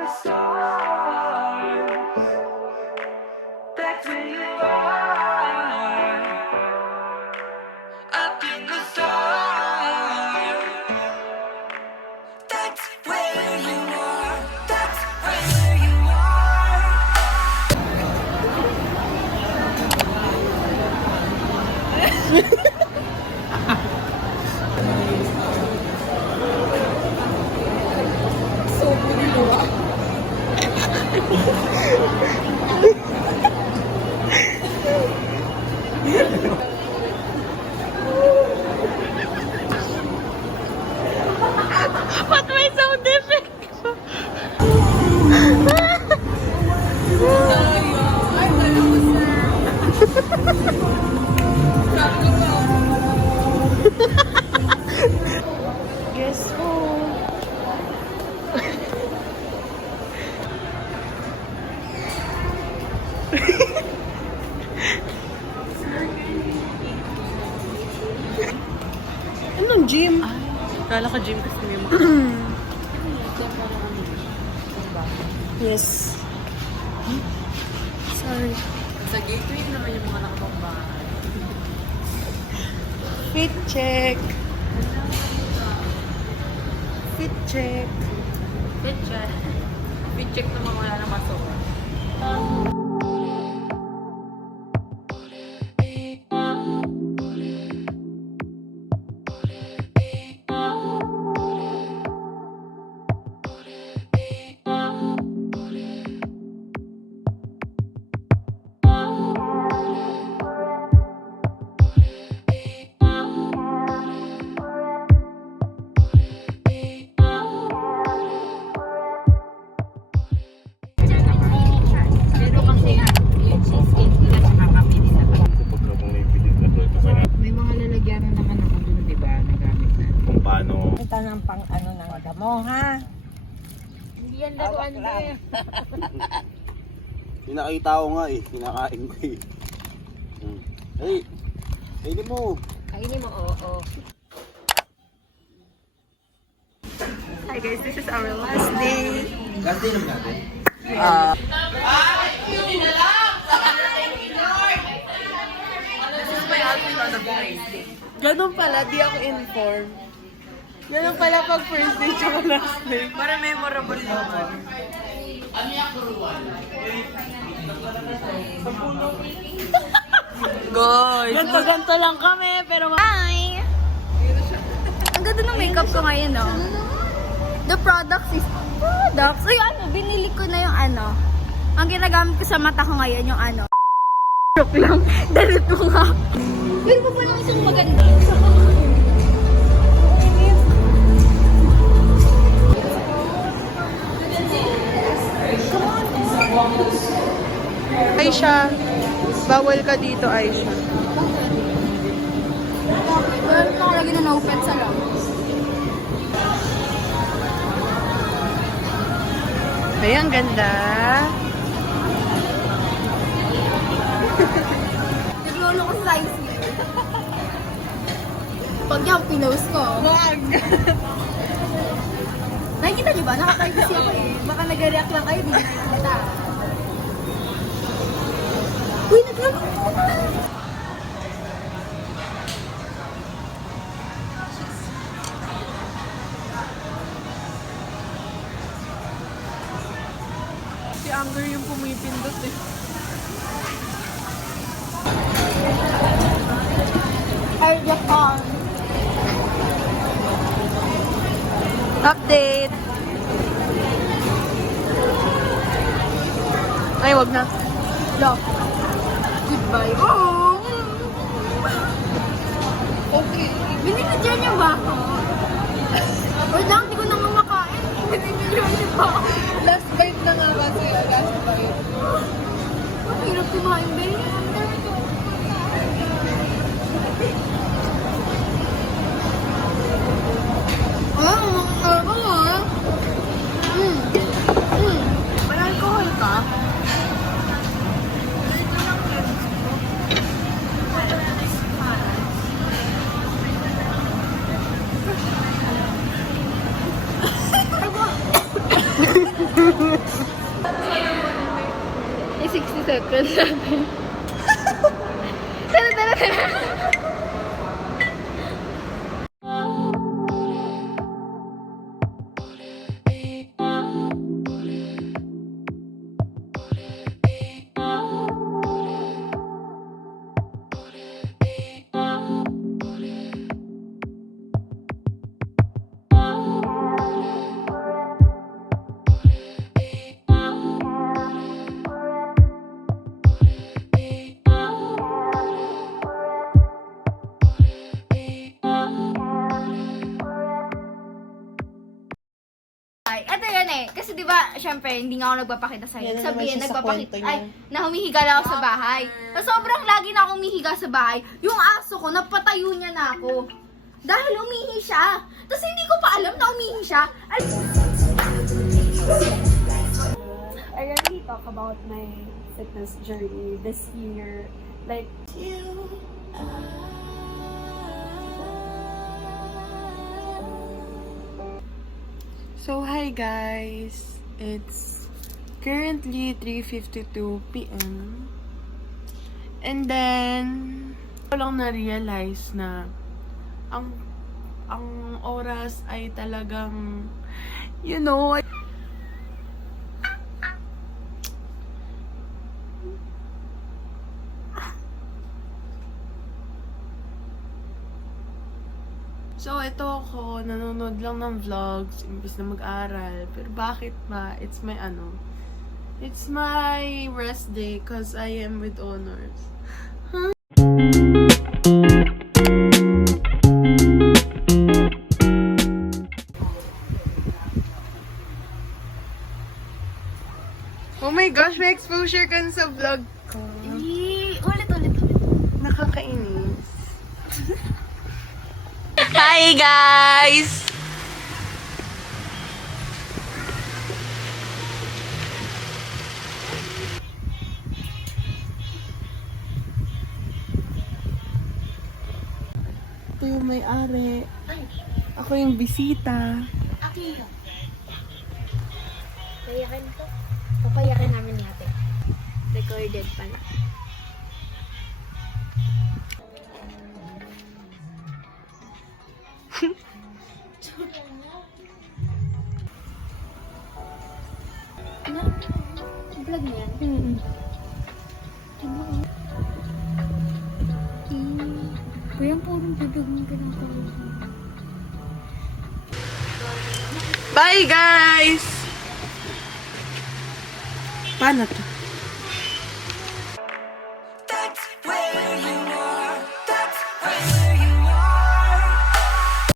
the stars, that's where you are. Up in the stars, that's where you are. That's where you are. Ba't may sound effect? Guess who? Anong gym? Kala ka gym kasi may mga... Yes. Sorry. Sa gateway naman yung mga nakapambahay. Fit check. Fit check. Fit check. Fit check naman wala na masok. May mga lalagyanan naman ako dun, di ba? Nagamit na. Kung paano. Ito ng pang ano ng damo, ha? Hindi yan laruan din. Pinakita ko nga eh. Pinakain ko eh. Hey! Kainin mo! Kainin mo, oo. Hi guys, this is our last day. Ganda naman natin. Ganun pala, di ako informed. Ganun pala pag first day tsaka last day. Para memorable naman. Guys, ganto-ganto lang kami, pero... Hi! Ang ganda ng makeup ko ngayon, no? The products is... Products? Ay, ano, binili ko na yung ano. Ang ginagamit ko sa mata ko ngayon, yung ano. Joke lang. Dalit mo nga. Pero pa pa lang isang maganda. Aisha, bawal ka dito, Aisha. Pero nakalagay na no-open sa lang. Ay, ang ganda. Naglolo ko sa size niya. Pag yung pinost ko. Wag! Nakikita niyo ba? Nakatry kasi ako eh. Baka nag-react lang kayo, hindi na nakikita. Uy, nag-react! Si Amber yung pumipindot eh. Or Japan. Update! Ay, wag na. Look. Goodbye. Oh! Okay. Binibidyan niyo ba ako? Or lang, hindi ko na nga makain. Binibidyan niyo ba ako? Last bite na nga ba sa'yo? Last bite. Ang hirap kumain, babe. May alcohol ka? seconds natin. Tara. Ay, eto yun eh. Kasi di ba, syempre, hindi nga ako nagpapakita sa'yo. Yan na naman Sabihin, siya sa nagpapakita, kwento niya. ay, na humihiga lang ako sa bahay. So, sobrang lagi na ako humihiga sa bahay. Yung aso ko, napatayo niya na ako. Dahil umihi siya. Tapos hindi ko pa alam na umihi siya. I really talk about my fitness journey this year. Like, So, hi guys. It's currently 3:52 p.m. And then, ko lang na-realize na ang oras ay talagang, you know, So, ito ako, nanonood lang ng vlogs, imbis na mag-aral. Pero bakit ba? It's my rest day cause I am with honors. Oh my gosh, may exposure ka na sa vlog ko. Ulit. Nakakainis. Hi guys! Ito yung may-ari. Ako yung bisita. Aki. Payakan ko. Papayakan namin natin. Recorded pala. Ano? Vlog niya? Kuya, purong vlog mo ginagawa. Bye guys! Paano to?